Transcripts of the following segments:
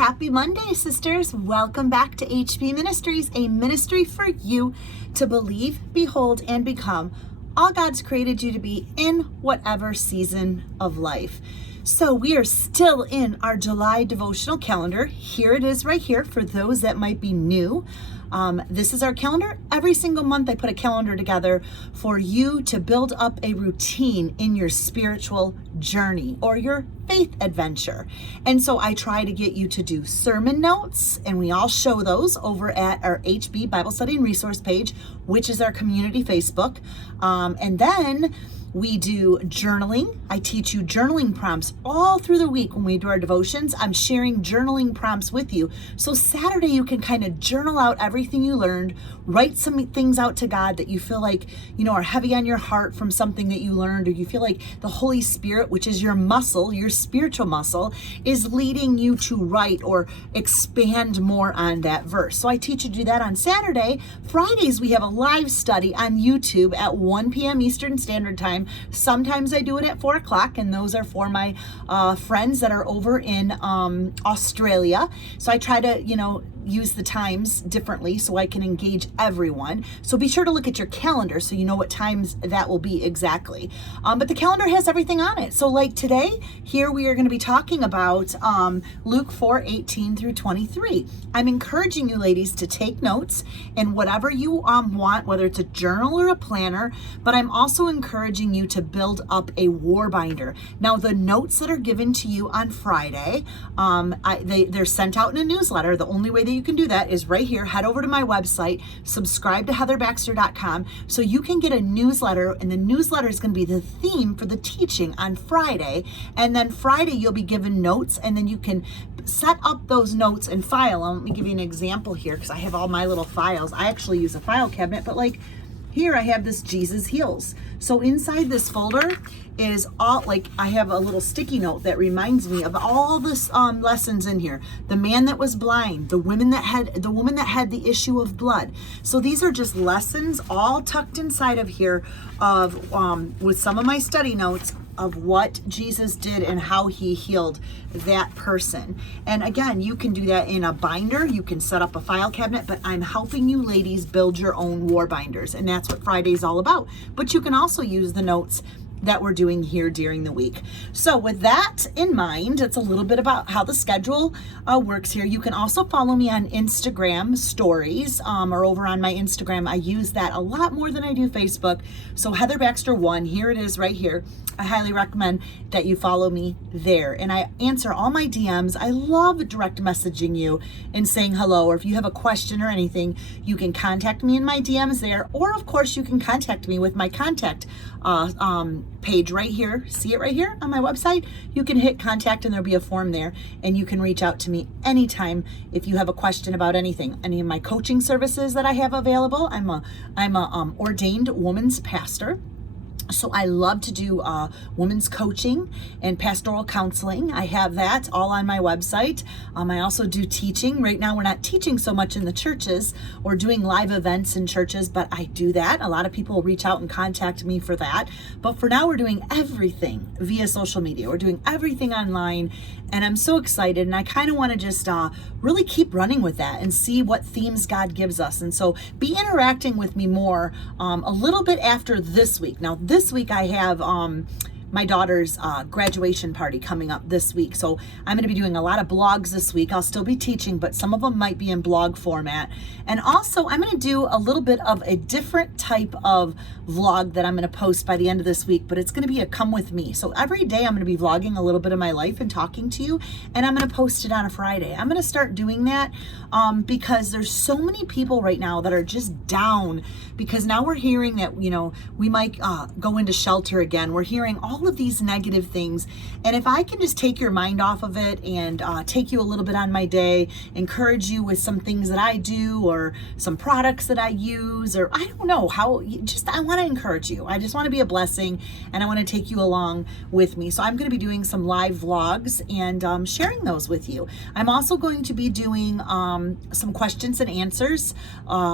Happy Monday, sisters. Welcome back to HB Ministries, a ministry for you to believe, behold, and become all God's created you to be in whatever season of life. So we are still in our July devotional calendar. Here it is right here for those that might be new. This is our calendar. Every single month I put a calendar together for you to build up a routine in your spiritual journey or your faith adventure. And so I try to get you to do sermon notes, and we all show those over at our HB Bible Study and Resource page, which is our community Facebook. And then we do journaling. I teach you journaling prompts all through the week when we do our devotions. I'm sharing journaling prompts with you. So Saturday you can kind of journal out everything you learned, write some things out to God that you feel like, are heavy on your heart from something that you learned, or you feel like the Holy Spirit, which is your muscle, your spiritual muscle, is leading you to write or expand more on that verse. So I teach you to do that on Saturday. Fridays, we have a live study on YouTube at 1 p.m. Eastern Standard Time. Sometimes I do it at 4 o'clock, and those are for my friends that are over in Australia. So I try to, use the times differently so I can engage everyone. So be sure to look at your calendar so you know what times that will be exactly. But the calendar has everything on it. So like today, here we are going to be talking about Luke 4:18 through 23. I'm encouraging you ladies to take notes and whatever you want, whether it's a journal or a planner, but I'm also encouraging you to build up a war binder. Now, the notes that are given to you on Friday, they're sent out in a newsletter. The only way that you can do that is right here. Head over to my website, subscribe to heatherbaxter.com so you can get a newsletter, and the newsletter is going to be the theme for the teaching on Friday. And then Friday you'll be given notes, and then you can set up those notes and file them. Let me give you an example here because I have all my little files. I actually use a file cabinet, but like here I have this Jesus Heals. So inside this folder is all, like, I have a little sticky note that reminds me of all this lessons in here. The man that was blind, the woman that had the issue of blood. So these are just lessons all tucked inside of here of with some of my study notes of what Jesus did and how he healed that person. And again, you can do that in a binder. You can set up a file cabinet, but I'm helping you ladies build your own war binders. And that's what Friday's all about. But you can also use the notes that we're doing here during the week. So with that in mind, it's a little bit about how the schedule works here. You can also follow me on Instagram stories or over on my Instagram. I use that a lot more than I do Facebook. So Heather Baxter 1, here it is right here. I highly recommend that you follow me there. And I answer all my DMs. I love direct messaging you and saying hello. Or if you have a question or anything, you can contact me in my DMs there. Or of course, you can contact me with my contact page right here. See it right here on my website? You can hit contact and there'll be a form there, and you can reach out to me anytime if you have a question about anything. Any of my coaching services that I have available. I'm a ordained woman's pastor. So I love to do women's coaching and pastoral counseling. I have that all on my website. I also do teaching. Right now we're not teaching so much in the churches or doing live events in churches, but I do that. A lot of people reach out and contact me for that. But for now we're doing everything via social media. We're doing everything online, and I'm so excited, and I kind of want to just really keep running with that and see what themes God gives us. And so be interacting with me more a little bit after this week. Now, this week I have my daughter's graduation party coming up this week. So I'm going to be doing a lot of blogs this week. I'll still be teaching, but some of them might be in blog format. And also I'm going to do a little bit of a different type of vlog that I'm going to post by the end of this week, but it's going to be a come with me. So every day I'm going to be vlogging a little bit of my life and talking to you, and I'm going to post it on a Friday. I'm going to start doing that because there's so many people right now that are just down because now we're hearing that, we might go into shelter again. We're hearing all of these negative things. And if I can just take your mind off of it and take you a little bit on my day, encourage you with some things that I do or some products that I use, or I don't know how, I want to encourage you. I just want to be a blessing, and I want to take you along with me. So I'm going to be doing some live vlogs and sharing those with you. I'm also going to be doing some questions and answers,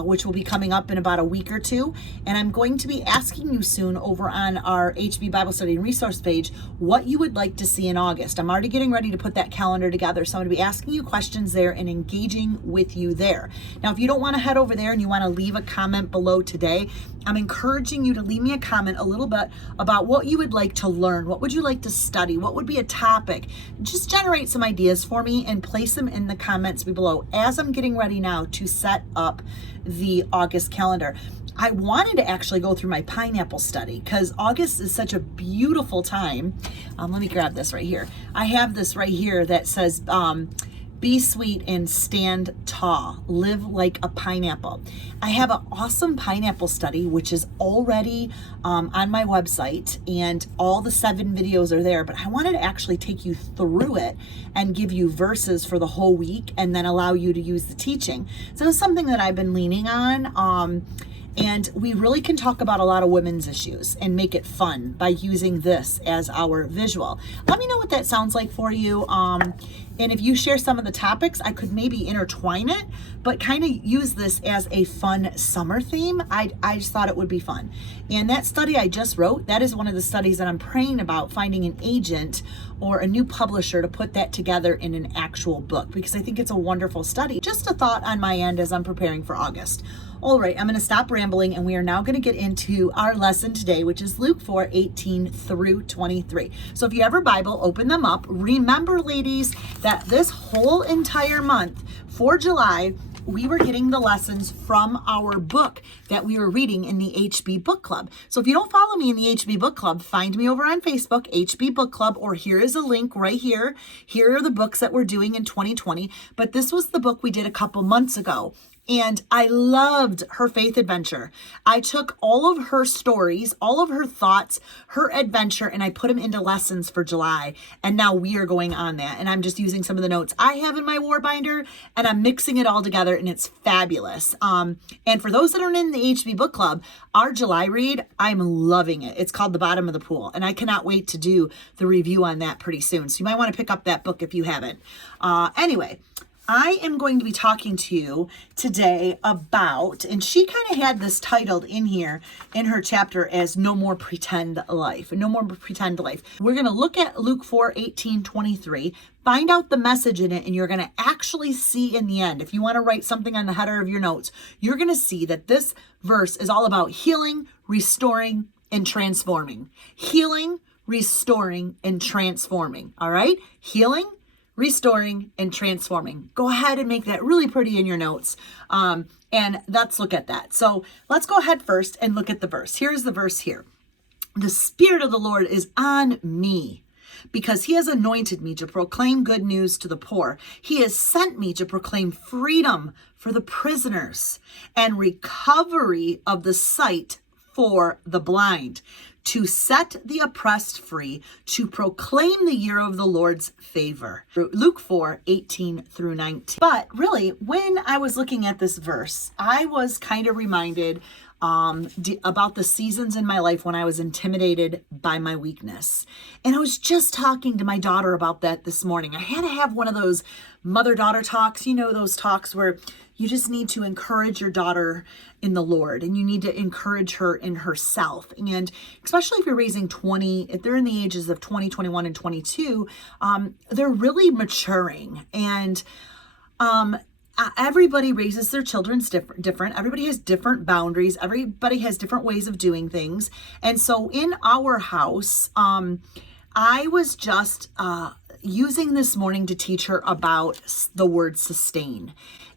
which will be coming up in about a week or two. And I'm going to be asking you soon over on our HB Bible Study and Resource resource page what you would like to see in August. I'm already getting ready to put that calendar together, so I'm going to be asking you questions there and engaging with you there. Now, if you don't want to head over there and you want to leave a comment below today, I'm encouraging you to leave me a comment a little bit about what you would like to learn. What would you like to study? What would be a topic? Just generate some ideas for me and place them in the comments below as I'm getting ready now to set up the August calendar. I wanted to actually go through my pineapple study because August is such a beautiful time. Let me grab this right here. I have this right here that says, be sweet and stand tall. Live like a pineapple. I have an awesome pineapple study, which is already on my website, and all the 7 videos are there, but I wanted to actually take you through it and give you verses for the whole week and then allow you to use the teaching. So it's something that I've been leaning on. And we really can talk about a lot of women's issues and make it fun by using this as our visual. Let me know what that sounds like for you. And if you share some of the topics, I could maybe intertwine it, but kind of use this as a fun summer theme. I just thought it would be fun. And that study I just wrote, that is one of the studies that I'm praying about, finding an agent or a new publisher to put that together in an actual book, because I think it's a wonderful study. Just a thought on my end as I'm preparing for August. All right, I'm going to stop rambling, and we are now going to get into our lesson today, which is Luke 4:18 through 23. So if you have your Bible, open them up. Remember, ladies, that this whole entire month for July, we were getting the lessons from our book that we were reading in the HB Book Club. So if you don't follow me in the HB Book Club, find me over on Facebook, HB Book Club, or here is a link right here. Here are the books that we're doing in 2020. But this was the book we did a couple months ago. And I loved her faith adventure. I took all of her stories, all of her thoughts, her adventure, and I put them into lessons for July. And now we are going on that. And I'm just using some of the notes I have in my war binder, and I'm mixing it all together, and it's fabulous. And for those that are in the HB Book Club, our July read, I'm loving it. It's called The Bottom of the Pool, and I cannot wait to do the review on that pretty soon. So you might want to pick up that book if you haven't. Anyway, I am going to be talking to you today about, and she kind of had this titled in here in her chapter as No More Pretend Life. No More Pretend Life. We're going to look at Luke 4:18-23, find out the message in it, and you're going to actually see in the end, if you want to write something on the header of your notes, you're going to see that this verse is all about healing, restoring, and transforming. Healing, restoring, and transforming. All right? Healing, restoring, and transforming. Go ahead and make that really pretty in your notes. And let's look at that. So let's go ahead first and look at the verse. Here's the verse here. The Spirit of the Lord is on me, because he has anointed me to proclaim good news to the poor. He has sent me to proclaim freedom for the prisoners and recovery of the sight for the blind, to set the oppressed free, to proclaim the year of the Lord's favor. Luke 4:18-19. But really, when I was looking at this verse, I was kind of reminded about the seasons in my life when I was intimidated by my weakness. And I was just talking to my daughter about that this morning. I had to have one of those mother-daughter talks, you know, those talks where you just need to encourage your daughter in the Lord, and you need to encourage her in herself. And especially if you're raising if they're in the ages of 20, 21, and 22, they're really maturing. And everybody raises their children different. Everybody has different boundaries. Everybody has different ways of doing things. And so in our house, I was just using this morning to teach her about the word sustain.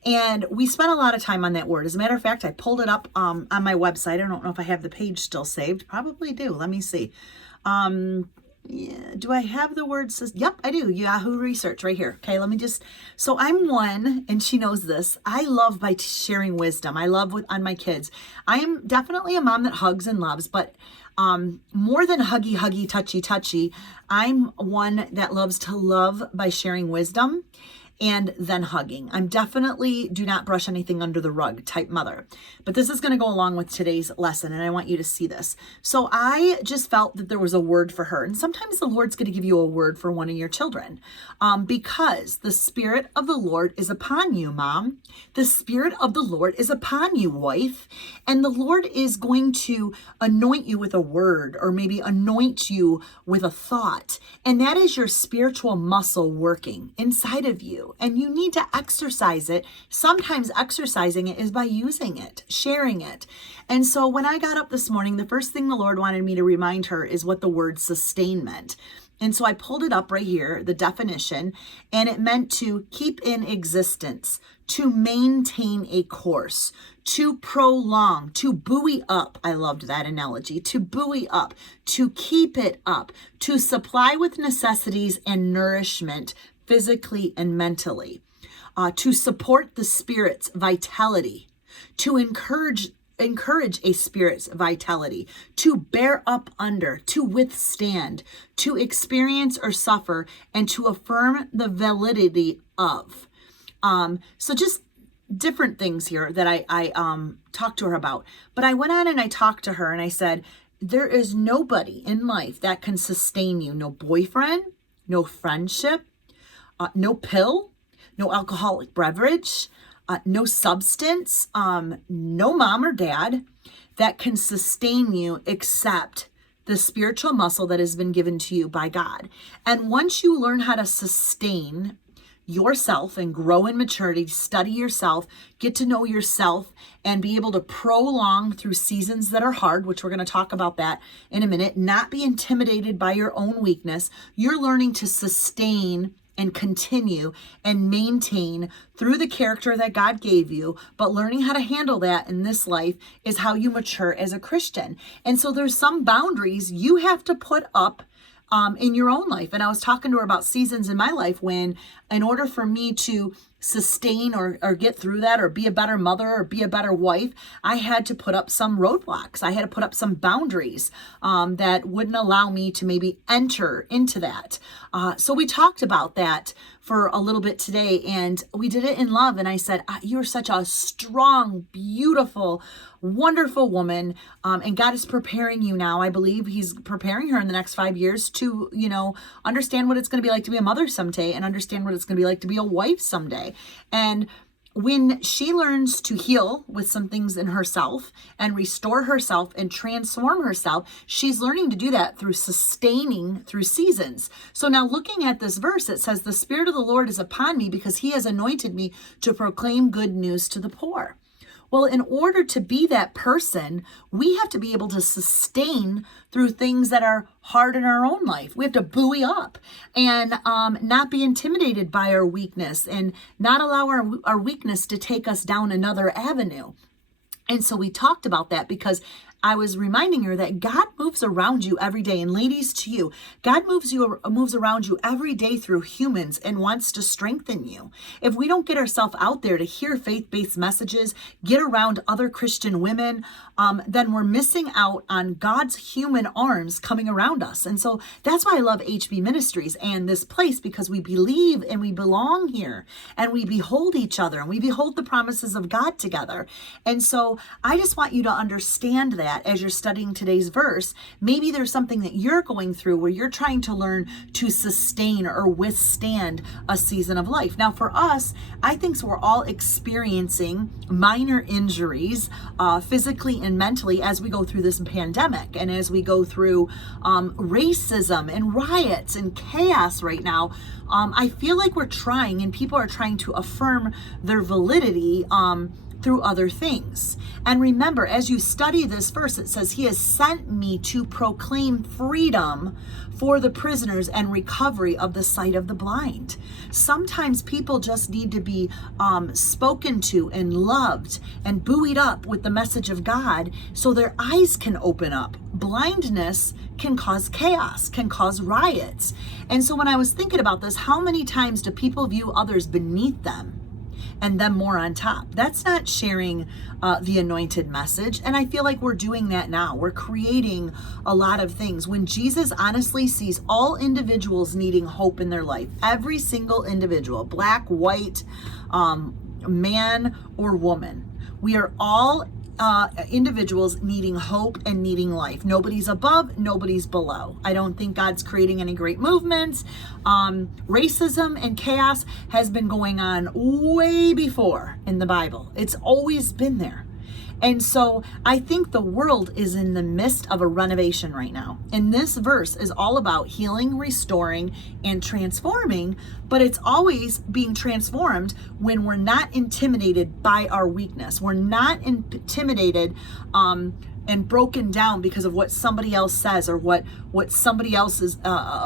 And we spent a lot of time on that word. As a matter of fact, I pulled it up on my website. I don't know if I have the page still saved. Probably do. Let me see. Yeah, do I have the word? Yep, I do. Yahoo Research right here. Okay, let me just. So I'm one, and she knows this. I love by sharing wisdom. I love on my kids. I am definitely a mom that hugs and loves, but more than huggy, touchy, I'm one that loves to love by sharing wisdom. and then hugging. I'm definitely do not brush anything under the rug type mother. But this is going to go along with today's lesson, and I want you to see this. So I just felt that there was a word for her. And sometimes the Lord's going to give you a word for one of your children, because the Spirit of the Lord is upon you, mom. The Spirit of the Lord is upon you, wife. And the Lord is going to anoint you with a word, or maybe anoint you with a thought. And that is your spiritual muscle working inside of you. And you need to exercise it. Sometimes exercising it is by using it, sharing it. And so when I got up this morning, the first thing the Lord wanted me to remind her is what the word sustain meant. And so I pulled it up right here, the definition, and it meant to keep in existence, to maintain a course, to prolong, to buoy up. I loved that analogy, to buoy up, to keep it up, to supply with necessities and nourishment physically and mentally, to support the spirit's vitality, to encourage a spirit's vitality, to bear up under, to withstand, to experience or suffer, and to affirm the validity of. So just different things here that I talked to her about. But I went on and I talked to her and I said, there is nobody in life that can sustain you. No boyfriend, no friendship, no pill, no alcoholic beverage, no substance, no mom or dad that can sustain you except the spiritual muscle that has been given to you by God. And once you learn how to sustain yourself and grow in maturity, study yourself, get to know yourself, and be able to prolong through seasons that are hard, which we're going to talk about that in a minute, not be intimidated by your own weakness. You're learning to sustain and continue and maintain through the character that God gave you, but learning how to handle that in this life is how you mature as a Christian. And so there's some boundaries you have to put up in your own life. And I was talking to her about seasons in my life when, in order for me to sustain or get through that or be a better mother or be a better wife, I had to put up some roadblocks. I had to put up some boundaries that wouldn't allow me to maybe enter into that. So we talked about that for a little bit today, and we did it in love. And I said, you're such a strong, beautiful, wonderful woman. And God is preparing you now. I believe he's preparing her in the next 5 years to, understand what it's going to be like to be a mother someday and understand what it's going to be like to be a wife someday. And when she learns to heal with some things in herself and restore herself and transform herself, she's learning to do that through sustaining through seasons. So now looking at this verse, it says, the Spirit of the Lord is upon me because he has anointed me to proclaim good news to the poor. Well, in order to be that person, we have to be able to sustain through things that are hard in our own life. We have to buoy up and not be intimidated by our weakness and not allow our weakness to take us down another avenue. And so we talked about that because I was reminding her that God moves around you every day. And ladies, to you, God moves around you every day through humans and wants to strengthen you. If we don't get ourselves out there to hear faith-based messages, get around other Christian women, then we're missing out on God's human arms coming around us. And so that's why I love HB Ministries and this place, because we believe and we belong here and we behold each other and we behold the promises of God together. And so I just want you to understand that as you're studying today's verse. Maybe there's something that you're going through where you're trying to learn to sustain or withstand a season of life. Now for us, I think we're all experiencing minor injuries physically and mentally as we go through this pandemic and as we go through racism and riots and chaos right now. I feel like we're trying, and people are trying to affirm their validity through other things. And remember, as you study this verse, it says, he has sent me to proclaim freedom for the prisoners and recovery of the sight of the blind. Sometimes people just need to be spoken to and loved and buoyed up with the message of God so their eyes can open up. Blindness can cause chaos, can cause riots. And so when I was thinking about this, how many times do people view others beneath them? and then more on top. That's not sharing the anointed message. And I feel like we're doing that now. We're creating a lot of things when Jesus honestly sees all individuals needing hope in their life. Every single individual, black, white, man or woman. We are all individuals needing hope and needing life. Nobody's above, nobody's below. I don't think God's creating any great movements. Racism and chaos has been going on way before in the Bible. It's always been there. And so I think the world is in the midst of a renovation right now. And this verse is all about healing, restoring, and transforming, but it's always being transformed when we're not intimidated by our weakness. We're not intimidated and broken down because of what somebody else says or what somebody else is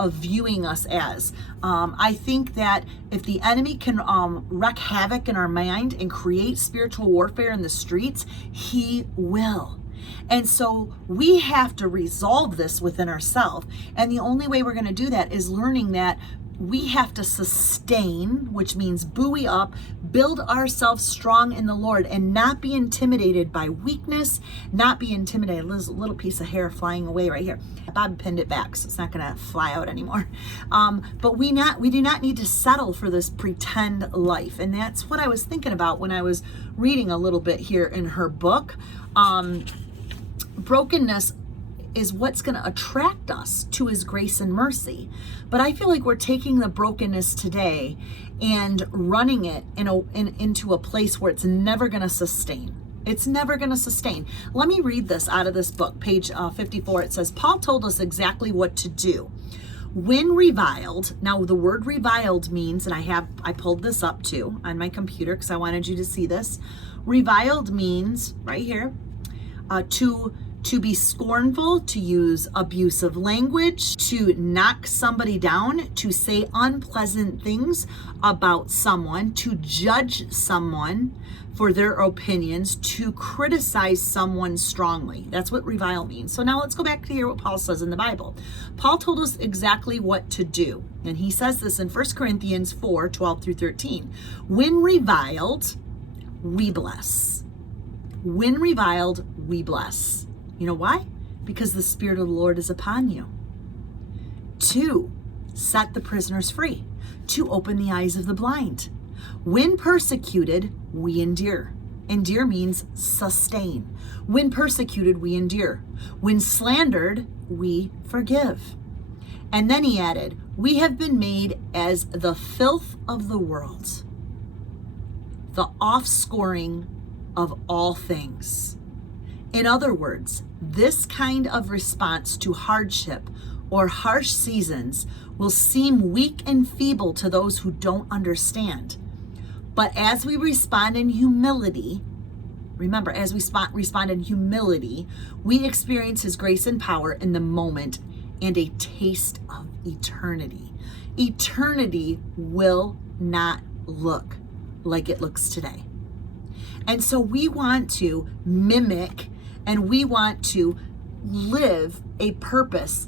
viewing us as. I think that if the enemy can wreak havoc in our mind and create spiritual warfare in the streets, he will. And so we have to resolve this within ourselves. And the only way we're going to do that is learning that we have to sustain, which means buoy up, build ourselves strong in the Lord, and not be intimidated by weakness, not be intimidated. There's a little piece of hair flying away right here. Bob pinned it back, so it's not going to fly out anymore. But we do not need to settle for this pretend life. And that's what I was thinking about when I was reading a little bit here in her book. Brokenness is what's going to attract us to his grace and mercy. But I feel like we're taking the brokenness today and running it into a place where it's never going to sustain. It's never going to sustain. Let me read this out of this book, page 54. It says, Paul told us exactly what to do. When reviled, now the word reviled means, and I pulled this up too on my computer because I wanted you to see this. Reviled means, right here, to be scornful, to use abusive language, to knock somebody down, to say unpleasant things about someone, to judge someone for their opinions, to criticize someone strongly. That's what revile means. So now let's go back to hear what Paul says in the Bible. Paul told us exactly what to do. And he says this in 1 Corinthians 4, 12 through 13. When reviled, we bless. When reviled, we bless. You know why? Because the Spirit of the Lord is upon you. 2, set the prisoners free. To open the eyes of the blind. When persecuted, we endure. Endure means sustain. When persecuted, we endure. When slandered, we forgive. And then he added, we have been made as the filth of the world, the offscoring of all things. In other words, this kind of response to hardship or harsh seasons will seem weak and feeble to those who don't understand. But as we respond in humility, remember, as we respond in humility, we experience his grace and power in the moment and a taste of eternity. Eternity will not look like it looks today. And so we want to mimic and we want to live a purpose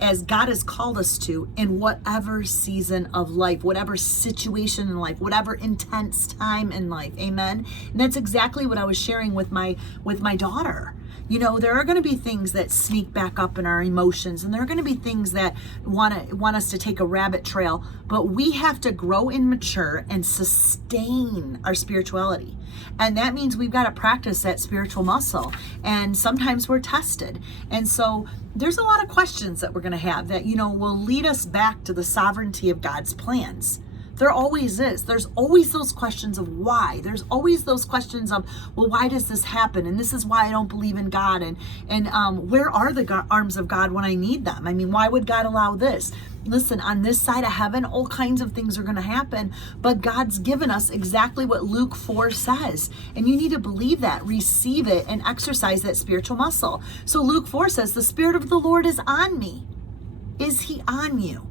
as God has called us to in whatever season of life, whatever situation in life, whatever intense time in life. Amen. And that's exactly what I was sharing with my daughter. You know, there are going to be things that sneak back up in our emotions, and there are going to be things that want us to take a rabbit trail, but we have to grow and mature and sustain our spirituality. And that means we've got to practice that spiritual muscle. And sometimes we're tested. And so there's a lot of questions that we're going to have that, you know, will lead us back to the sovereignty of God's plans. There always is. There's always those questions of why. There's always those questions of, well, why does this happen? And this is why I don't believe in God. And where are the arms of God when I need them? I mean, why would God allow this? Listen, on this side of heaven, all kinds of things are going to happen, but God's given us exactly what Luke 4 says. And you need to believe that, receive it, and exercise that spiritual muscle. So Luke 4 says, the Spirit of the Lord is on me. Is he on you?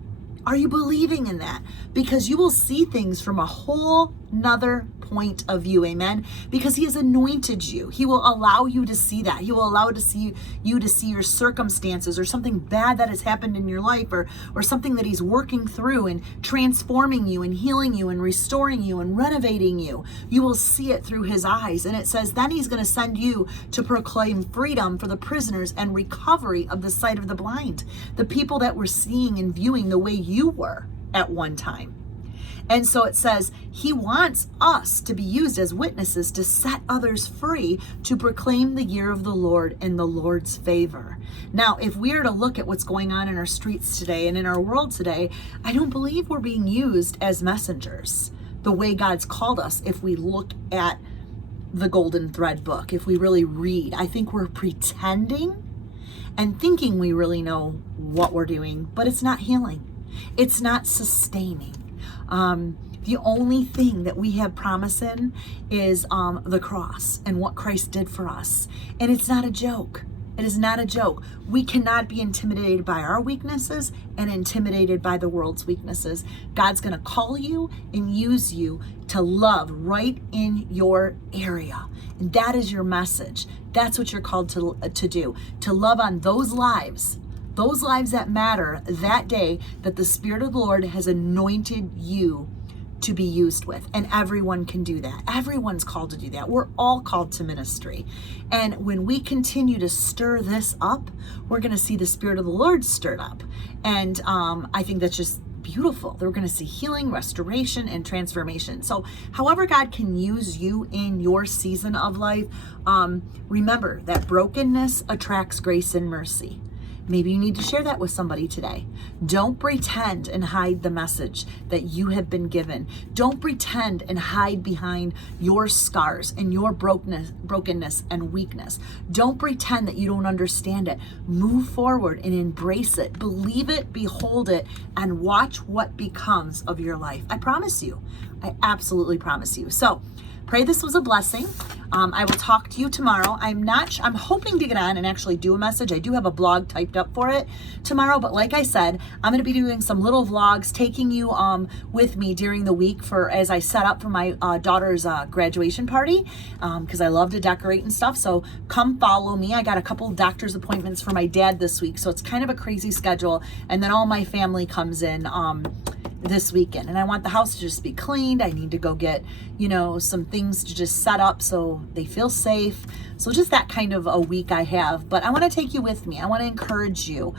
Are you believing in that? Because you will see things from a whole nother point of view. Amen. Because he has anointed you. He will allow you to see that. He will allow you to see your circumstances or something bad that has happened in your life, or something that he's working through and transforming you and healing you and restoring you and renovating you. You will see it through his eyes. And it says, then he's going to send you to proclaim freedom for the prisoners and recovery of the sight of the blind, the people that were seeing and viewing the way you were at one time. And so it says he wants us to be used as witnesses to set others free, to proclaim the year of the Lord and the Lord's favor. Now, if we are to look at what's going on in our streets today and in our world today, I don't believe we're being used as messengers the way God's called us. If we look at the Golden Thread book, if we really read, I think we're pretending and thinking we really know what we're doing, but it's not healing. It's not sustaining. The only thing that we have promise in is the cross and what Christ did for us. And it's not a joke. It is not a joke. We cannot be intimidated by our weaknesses and intimidated by the world's weaknesses. God's going to call you and use you to love right in your area. And that is your message. That's what you're called to do, to love on those lives that matter that day that the Spirit of the Lord has anointed you to be used with. And everyone can do that. Everyone's called to do that. We're all called to ministry. And when we continue to stir this up, we're going to see the Spirit of the Lord stirred up. And I think that's just beautiful. We're going to see healing, restoration, and transformation. So however God can use you in your season of life, remember that brokenness attracts grace and mercy. Maybe you need to share that with somebody today. Don't pretend and hide the message that you have been given. Don't pretend and hide behind your scars and your brokenness and weakness. Don't pretend that you don't understand it. Move forward and embrace it. Believe it, behold it, and watch what becomes of your life. I promise you. I absolutely promise you. So, pray this was a blessing. I will talk to you tomorrow. I'm hoping to get on and actually do a message. I do have a blog typed up for it tomorrow, but like I said, I'm going to be doing some little vlogs, taking you with me during the week as I set up for my daughter's graduation party, because I love to decorate and stuff. So come follow me. I got a couple doctor's appointments for my dad this week, so it's kind of a crazy schedule. And then all my family comes in this weekend, and I want the house to just be cleaned. I need to go get, some things to just set up so they feel safe. So just that kind of a week I have, but I want to take you with me. I want to encourage you,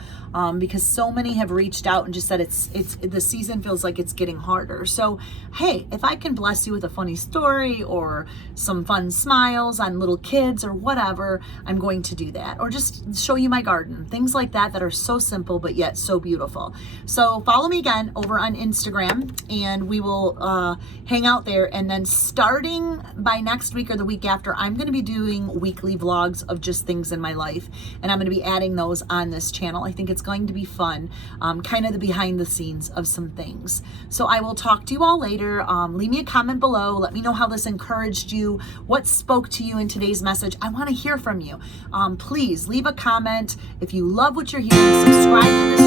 because so many have reached out and just said it's the season feels like it's getting harder. So, hey, if I can bless you with a funny story or some fun smiles on little kids or whatever, I'm going to do that. Or just show you my garden, things like that are so simple, but yet so beautiful. So follow me again over on Instagram, and we will hang out there. And then starting by next week or the week after, I'm going to be doing weekly vlogs of just things in my life, and I'm going to be adding those on this channel. I think it's going to be fun, kind of the behind the scenes of some things. So I will talk to you all later. Leave me a comment below. Let me know how this encouraged you, what spoke to you in today's message. I want to hear from you. Please leave a comment. If you love what you're hearing, subscribe to this